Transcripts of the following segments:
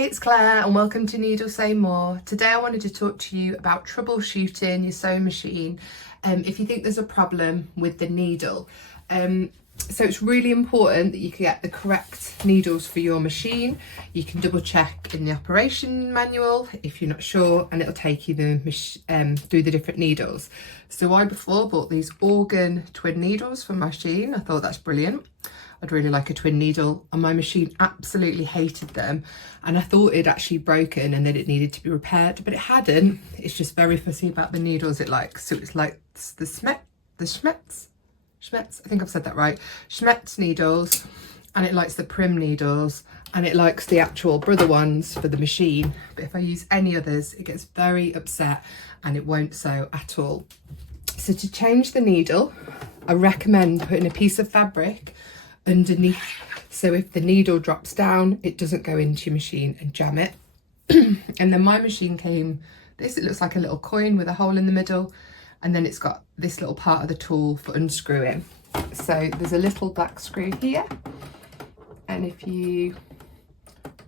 Hey, it's Claire and welcome to Needle Say More. Today I wanted to talk to you about troubleshooting your sewing machine if you think there's a problem with the needle. So it's really important that you can get the correct needles for your machine. You can double check in the operation manual if you're not sure, and it'll take you through the different needles. So I before bought these organ twin needles for my machine. I thought that's brilliant. I'd really like a twin needle, and my machine absolutely hated them, and I thought it actually broken and that it needed to be repaired, but it hadn't. It's just very fussy about the needles it likes. So it's like the Schmetz, I think I've said that right, Schmetz needles, and it likes the Prim needles, and it likes the actual brother ones for the machine. But if I use any others, it gets very upset and it won't sew at all. So to change the needle, I recommend putting a piece of fabric underneath, so if the needle drops down, it doesn't go into your machine and jam it. And then my machine came this, it looks like a little coin with a hole in the middle, and then it's got this little part of the tool for unscrewing. So there's a little black screw here, and if you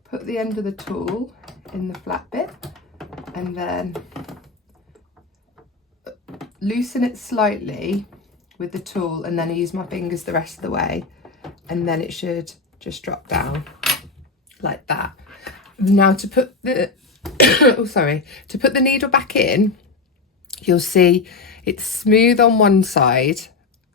put the end of the tool in the flat bit and then loosen it slightly with the tool, and then I use my fingers the rest of the way, and then it should just drop down like that. Now to put the to put the needle back in, you'll see it's smooth on one side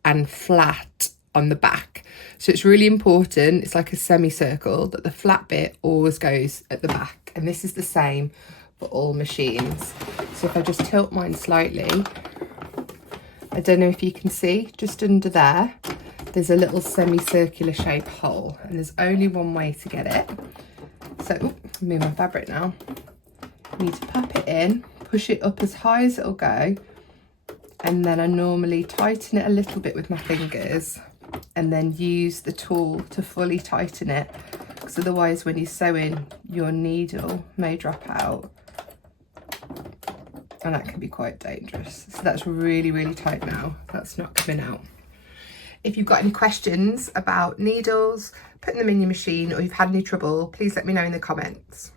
and flat on the back. So it's really important, it's like a semicircle, that the flat bit always goes at the back, and this is the same for all machines. So if I just tilt mine slightly, I don't know if you can see, just under there, there's a little semicircular shape hole, and there's only one way to get it. So, move my fabric now. You need to pop it in, push it up as high as it'll go, and then I normally tighten it a little bit with my fingers, and then use the tool to fully tighten it, because otherwise when you're sewing, your needle may drop out, and that can be quite dangerous. So that's really, really tight now. That's not coming out. If you've got any questions about needles, putting them in your machine, or you've had any trouble, please let me know in the comments.